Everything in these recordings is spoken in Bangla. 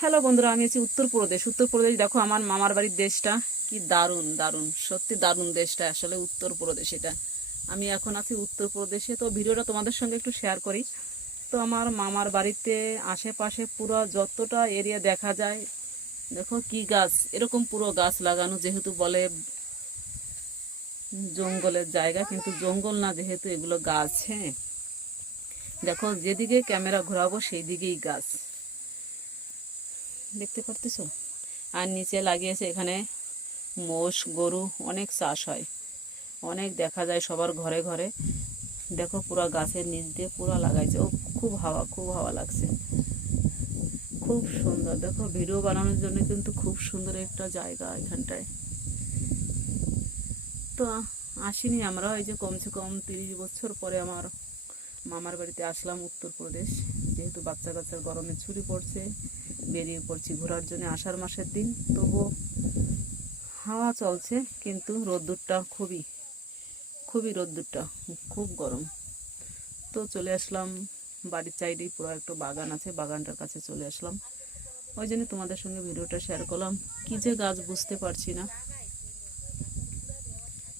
হ্যালো বন্ধুরা, আমি আছি উত্তরপ্রদেশ। উত্তরপ্রদেশ দেখো, আমার মামার বাড়ির দেশটা কি দারুণ দারুণ, সত্যি দারুণ দেশটা আসলে উত্তরপ্রদেশ। এটা আমি এখন আছি উত্তরপ্রদেশে, তো ভিডিওটা তোমাদের সঙ্গে একটু শেয়ার করি। তো আমার মামার বাড়িতে আশেপাশে পুরো যতটা এরিয়া দেখা যায়, দেখো কি গাছ, এরকম পুরো গাছ লাগানো, যেহেতু বলে জঙ্গলের জায়গা, কিন্তু জঙ্গল না, যেহেতু এগুলো গাছ। হ্যাঁ, দেখো যেদিকে ক্যামেরা ঘোরাবো সেই দিকেই গাছ, দেখতে পারতেছো। আর নিচে লাগিয়েছে এখানে মোষ গরু, অনেক চাষ হয়, অনেক দেখা যায় সবার ঘরে ঘরে। দেখো পুরা গাছের নিচ দিয়ে পুরা লাগাইছে। ও খুব হাওয়া লাগছে, খুব সুন্দর। দেখো ভিডিও বানানোর জন্য কিন্তু খুব সুন্দর একটা জায়গা এখানটায়। তো আসিনি আমরা, এই যে কমসে কম 30 বছর পরে আমার মামার বাড়িতে আসলাম উত্তরপ্রদেশ। যেহেতু বাচ্চা কাচ্চার গরমের ছুটি পড়ছে, বেরিয়ে পড়ছি ঘোরার জন্য। আষাঢ় মাসের দিন, তবুও হাওয়া চলছে, কিন্তু রোদ্দুরটা খুবই খুবই রোদ্দুরটা খুব গরম। তো চলে আসলাম বাড়ির সাইডেই পুরো একটা বাগান আছে, বাগানটার কাছে চলে আসলাম। ওই জন্য তোমাদের সঙ্গে ভিডিওটা শেয়ার করলাম। কি যে গাছ বুঝতে পারছি না,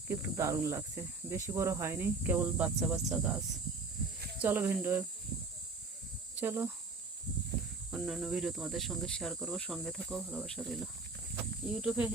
কিন্তু দারুণ লাগছে। বেশি বড় হয়নি, কেবল বাচ্চা বাচ্চা গাছ। চলো ভিডিও, চলো অন্যান্য ভিডিও তোমাদের সঙ্গে শেয়ার করবো। সঙ্গে থাকো, ভালোবাসা রইল। ইউটিউবে